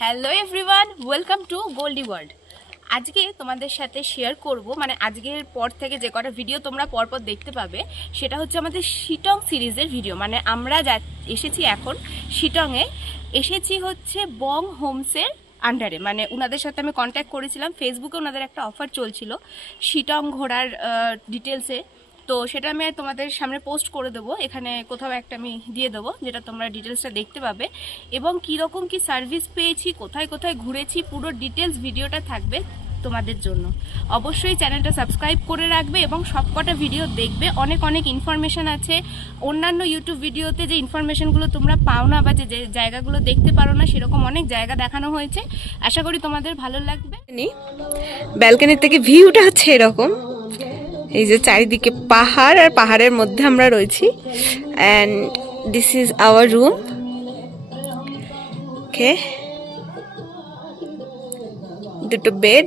Hello everyone, welcome to Goldie world. আজকে তোমাদের সাথে শেয়ার করব, মানে আজকের পর থেকে যে কটা ভিডিও তোমরা পরপর দেখতে পাবে সেটা হচ্ছে আমাদের শিটং সিরিজের ভিডিও। মানে আমরা এসেছি এখন শিটংয়ে, এসেছি হচ্ছে বং হোমসের আন্ডারে। মানে ওনাদের সাথে আমি কন্ট্যাক্ট করেছিলাম, ফেসবুকে ওনাদের একটা অফার চলছিল শিটং ঘোরার ডিটেলসে। তো সেটা আমি তোমাদের সামনে পোস্ট করে দেবো, এখানে কোথাও একটা আমি দিয়ে দেবো, যেটা তোমরা ডিটেলসটা দেখতে পাবে। এবং কীরকম কি সার্ভিস পেয়েছি, কোথায় কোথায় ঘুরেছি, পুরো ডিটেলস ভিডিওটা থাকবে তোমাদের জন্য। অবশ্যই চ্যানেলটা সাবস্ক্রাইব করে রাখবে এবং সবকটা ভিডিও দেখবে। অনেক অনেক ইনফরমেশান আছে। অন্যান্য ইউটিউব ভিডিওতে যে ইনফরমেশানগুলো তোমরা পাও না বা যে জায়গাগুলো দেখতে পারো না, সেরকম অনেক জায়গা দেখানো হয়েছে। আশা করি তোমাদের ভালো লাগবে। ব্যালকনি থেকে ভিউটা হচ্ছে এরকম, এই যে চারিদিকে পাহাড়, আর পাহাড়ের মধ্যে আমরা রয়েছি। And this is our room. Okay, দুটো বেড,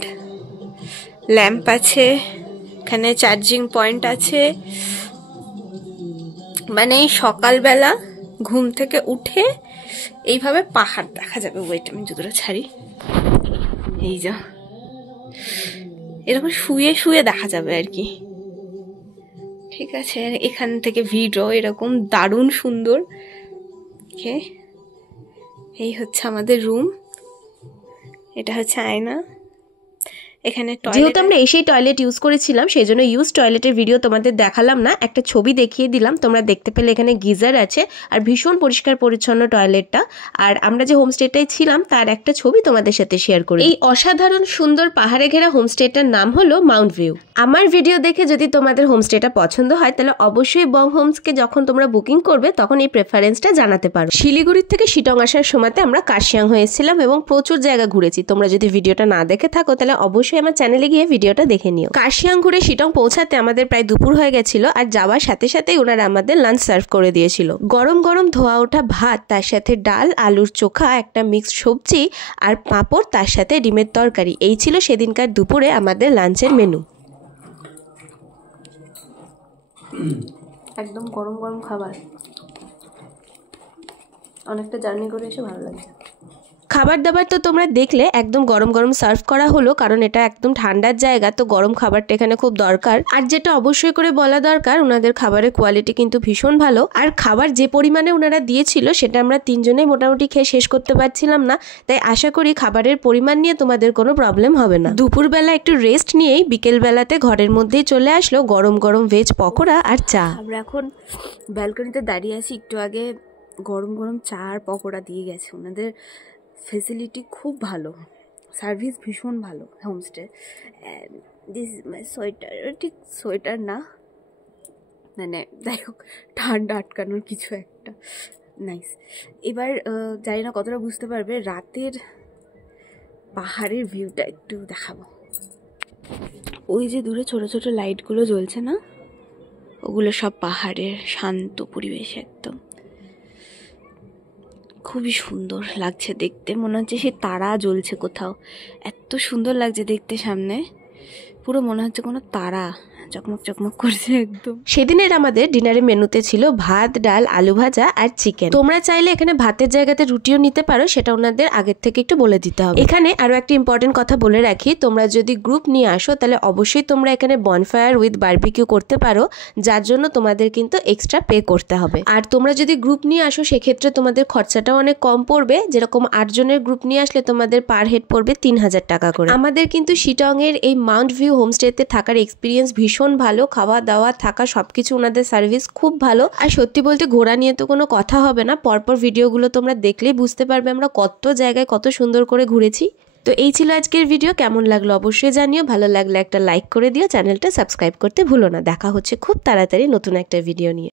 ল্যাম্প আছে, এখানে চার্জিং পয়েন্ট আছে। মানে সকালবেলা ঘুম থেকে উঠে এইভাবে পাহাড় দেখা যাবে। ওয়েট, আমি জুতোটা ছাড়ি। এই যা এরকম শুয়ে শুয়ে দেখা যাবে আর কি। ঠিক আছে, এখান থেকে ভিডিও এরকম দারুণ সুন্দর। ওকে, এই হচ্ছে আমাদের রুম, এটা হচ্ছে আয়না। এখানে যেহেতু আমরা এসেই টয়লেট ইউজ করেছিলাম, সেই জন্য ইউজ টয়লেটের ভিডিও তোমাদের দেখালাম না, একটা ছবি দেখিয়ে দিলাম। তোমরা দেখতে পেলে এখানে গিজার আছে আর ভীষণ পরিষ্কার পরিচ্ছন্ন টয়লেটটা। আর আমরা যে হোমস্টেটাই ছিলাম তার একটা ছবি তোমাদের সাথে শেয়ার করি। এই অসাধারণ সুন্দর পাহাড়ে ঘেরা হোমস্টেটার নাম হলো মাউন্ট ভিউ। আমার ভিডিও দেখে যদি তোমাদের হোমস্টেটা পছন্দ হয় তাহলে অবশ্যই বং হোমসকে যখন তোমরা বুকিং করবে তখন এই প্রেফারেন্সটা জানাতে পারো। শিলিগুড়ির থেকে শিটং আসার সময়তে আমরা কার্শিয়াং হয়েছিলাম এবং প্রচুর জায়গা ঘুরেছি। তোমরা যদি ভিডিওটা না দেখে থাকো তাহলে অবশ্যই আমার চ্যানেলে গিয়ে ভিডিওটা দেখে নিও। কার্শিয়াং ঘুরে শিটং পৌঁছাতে আমাদের প্রায় দুপুর হয়ে গেছিল, আর যাওয়ার সাথে সাথেই ওনারা আমাদের লাঞ্চ সার্ভ করে দিয়েছিল। গরম গরম ধোয়া ওঠা ভাত, তার সাথে ডাল, আলুর চোখা, একটা মিক্সড সবজি আর পাঁপড়, তার সাথে ডিমের তরকারি। এই ছিল সেদিনকার দুপুরে আমাদের লাঞ্চের মেনু। একদম গরম গরম খাবার, অনেকটা জার্নি করে এসে ভালো লাগছে। খাবার দাবার তো তোমরা দেখলে, একদম গরম গরম সার্ভ করা হলো, কারণ এটা একদম ঠান্ডার জায়গা, তো গরম খাবারটা এখানে খুব দরকার। আর যেটা অবশ্যই করে বলা দরকার, ওনাদের খাবারের কোয়ালিটি কিন্তু ভীষণ ভালো। আর খাবার যে পরিমাণে ওনারা দিয়েছিল সেটা আমরা তিনজনেই মোটামুটি খেয়ে শেষ করতে পারছিলাম না, তাই আশা করি খাবারের পরিমাণ নিয়ে তোমাদের কোনো প্রবলেম হবে না। দুপুরবেলা একটু রেস্ট নিয়েই বিকেলবেলাতে ঘরের মধ্যেই চলে আসলো গরম গরম ভেজ পকোড়া আর চা। আমরা এখন ব্যালকনিতে দাঁড়িয়ে আছি, একটু আগে গরম গরম চা আর পকোড়া দিয়ে গেছে। ওনাদের ফেসিলিটি খুব ভালো, সার্ভিস ভীষণ ভালো homestay. And this is my sweater. ঠিক সোয়েটার না, মানে যাই হোক, ঠান্ডা আটকানোর কিছু একটা। নাইস। এবার জানি না কতটা বুঝতে পারবে, রাতের পাহাড়ের ভিউটা একটু দেখাবো। ওই যে দূরে ছোট ছোট লাইটগুলো জ্বলছে না, ওগুলো সব পাহাড়ের শান্ত পরিবেশ। একদম খুবই সুন্দর লাগছে দেখতে, মনে হচ্ছে সে তারা জ্বলছে কোথাও। এত সুন্দর লাগছে দেখতে, সামনে পুরো মনে হচ্ছে কোনো তারা চকমক চকমক করছে একদম। সেদিনের আমাদের ডিনারের মেনুতে ছিল ভাত, ডাল, আলু ভাজা আর চিকেন। তোমরা চাইলে এখানে ভাতের জায়গাতে রুটিও নিতে পারো, সেটা ওনাদের আগের থেকে একটু বলে দিতে হবে। এখানে আরো একটা ইম্পর্টেন্ট কথা বলে রাখি, তোমরা যদি গ্রুপ নিয়ে আসো তাহলে অবশ্যই তোমরা এখানে বনফায়ার উইথ বারবিকিউ করতে পারো, যার জন্য তোমাদের কিন্তু এক্সট্রা পে করতে হবে। আর তোমরা যদি গ্রুপ নিয়ে আসো সেক্ষেত্রে তোমাদের খরচাটাও অনেক কম পড়বে। যেরকম 8 জনের গ্রুপ নিয়ে আসলে তোমাদের পার হেড পড়বে 3000 টাকা করে। আমাদের কিন্তু শিটং এর এই মাউন্ট ভিউ হোমস্টেতে থাকার এক্সপিরিয়েন্স ভীষণ ভালো, খাওয়া দাওয়া থাকা সবকিছু ওনাদের সার্ভিস খুব ভালো। আর সত্যি বলতে ঘোরা নিয়ে তো কোনো কথা হবে না, পরপর ভিডিওগুলো তোমরা দেখলেই বুঝতে পারবে আমরা কত জায়গায় কত সুন্দর করে ঘুরেছি। তো এই ছিল আজকের ভিডিও, কেমন লাগলো অবশ্যই জানিও। ভালো লাগলে একটা লাইক করে দিও, চ্যানেলটা সাবস্ক্রাইব করতে ভুলো না। দেখা হচ্ছে খুব তাড়াতাড়ি নতুন একটা ভিডিও নিয়ে।